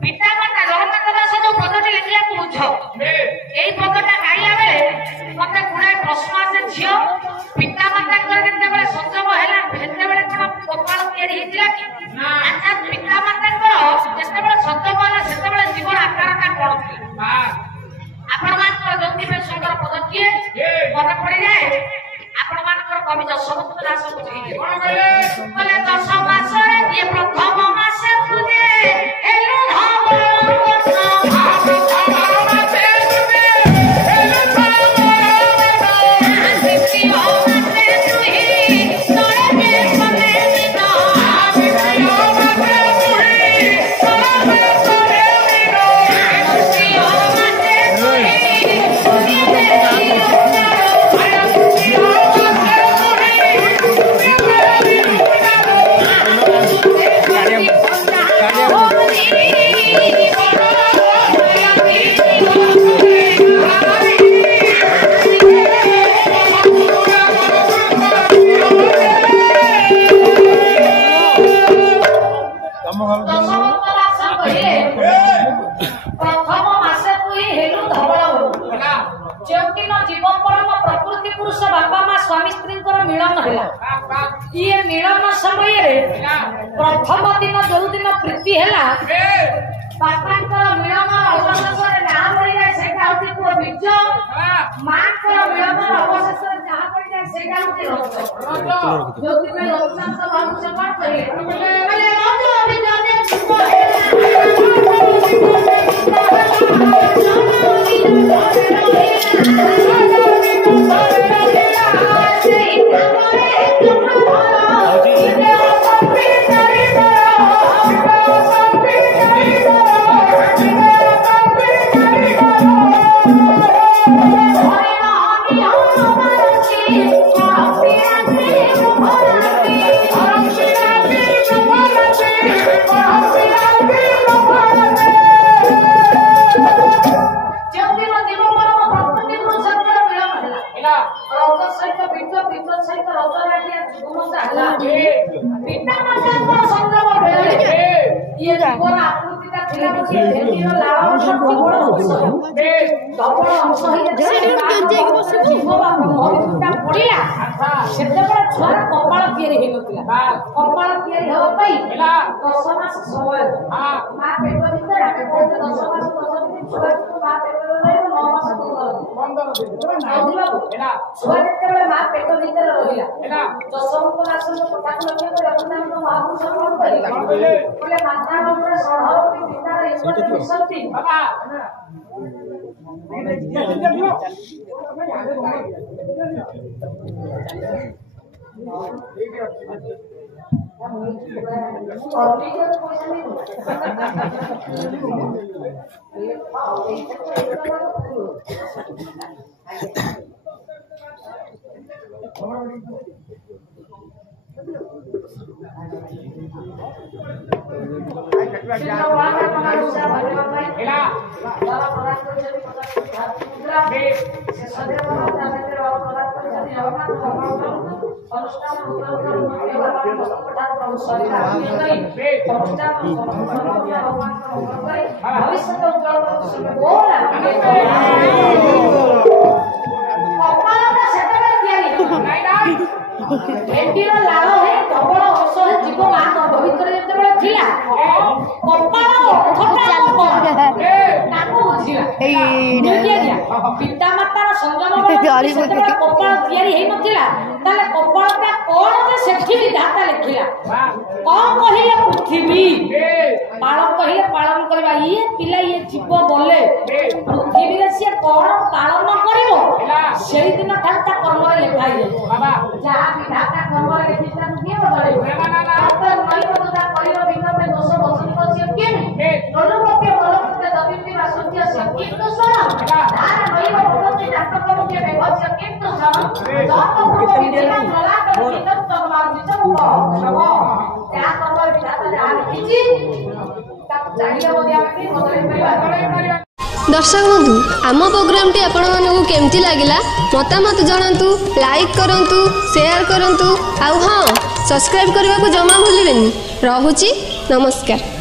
ପିତାମାତା ଜଗନ୍ନାଥ ଦାସ ଯୋଉ ପଦଟି ଲେଖିବାକୁ ବୁଝ ଏଇ ପଦଟା ଗାଇଲା ବେଳେ ମତେ ଗୁଡ଼ାଏ ପ୍ରଶ୍ନ ଆସେ ଝିଅ ପିତାମାତାଙ୍କର ଯେତେବେଳେ ସଂଯୋଗ ହେଲା ସେତେବେଳେ କଣ କପାଳ ତିଆରି ହେଇଥିଲା କି ଅର୍ଥାତ୍ ପିତାମାତାଙ୍କର ଯେତେବେଳେ ସଂଯୋଗ ହେଲା ସେତେବେଳେ ଜୀବନ ଆକାରଟା କଣ ଥିଲା ଆପଣମାନଙ୍କର ଯୋଉଥିପାଇଁ ସୁନ୍ଦର ପଦଟିଏ ମନେ ପଡ଼ିଯାଏ ଆପଣମାନଙ୍କର କବି ଯଶୋବନ୍ତ ଦାସ ବୁଝେଇଲେ କଣ କହିଲେ ଦଶ ମାସରେ ଯିଏ ପ୍ରଥମ ମାସେ ପୂଜେ ହେଲୁ प्रथम दिन जो दिन प्रीति है बापांकर मिलन अवशेष जहाँ पड़ जाए से पुओ बीज माँ मिलन अवशेष जहाँ पड़ जाए से जो रघुनाथ बाबू से कौन कहे पितामातार संजम कपाल तैयारी हे नथिला ताले कपालटा कोन जे सेठी विधाता लिखिला कोन कहिले पृथ्वी पालन कहिले पालन करबा ये पिला ये जीव बोले पृथ्वी रे से कोन पालन करिवो सेही दिन ठाता कर्म रे लिखाई दे बाबा जहा विधाता कर्म रे लिखिता के बदले ना ना तो नई पदता करियो बिना में दोष बसनी बसियो के ननु लोके बलपते दबिति वासुत्य से किंतु सना धारा नई पदते नाटक के बेभस्य किंतु सना जात पूर्व विधिना कला कर किंतु तमाम जिचो त्या कर्म विधाता जहा लिखिची ତାକୁ ଚାହିଁଲେ ମଧ୍ୟ ଆମେ ବଦଳେଇ ପାରିବା। दर्शक बंधु आम प्रोग्राम टी आपण मानक केमती लगिला मतामत जणांतु, लाइक करंतु, शेयर करंतु, आउ हाँ सब्सक्राइब करने को जमा भूलिबेनी। रहुची नमस्कार।